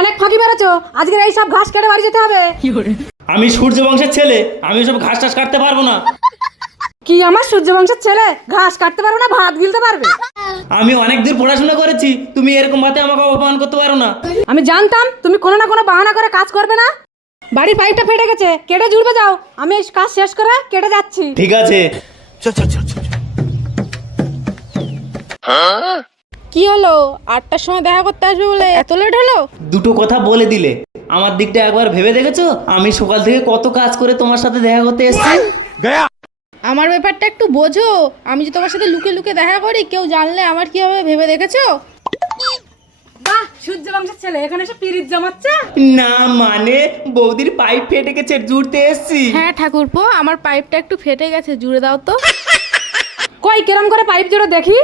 অনেক ফাঁকি মেরেছো, আজকের এই সব ঘাস কেটে বাড়ি যেতে হবে। আমি সূর্য বংশের ছেলে, আমি সব ঘাস টাস কাটতে পারবো না। কি আমার সূর্য বংশের ছেলে ঘাস কাটতে পারবে না, ভাত গিলতে পারবে? আমি অনেক দূর পড়াশোনা করেছি, তুমি এরকম ভাবে আমাকে অপমান করতে পারো না। আমি জানতাম তুমি কোনো না কোনো বাহানা করে কাজ করবে না। বাড়ির পাইপটা ফেটে গেছে, কেটে জুড়বে যাও, আমি এই কাজ শেষ করে কেটে যাচ্ছি। ঠিক আছে। কি হলো, 8টার সময় দেখা করতে আসবে বলে এত লেট হলো? দুটো কথা বলে দিলে, আমার দিকটা একবার ভেবে দেখেছো? আমি সকাল থেকে কত কাজ করে তোমার সাথে দেখা করতে এসেছি। আমার ব্যাপারটা একটু বোঝো, আমি যে তোমার সাথে লুকে লুকে দেখা করি, কেউ জানলে আমার কি হবে ভেবে দেখেছো? বাহ, সূর্য বংশের ছেলে এখানে এসে পিরিত জমাচ্ছে। না মানে বৌদির পাইপ ফেটে গেছে, জুড়তে এসেছি। হ্যাঁ ঠাকুরপো, আমার পাইপটা একটু ফেটে গেছে, জুড়ে দাও তো। কই কেরম করে পাইপ জোড়ো দেখি।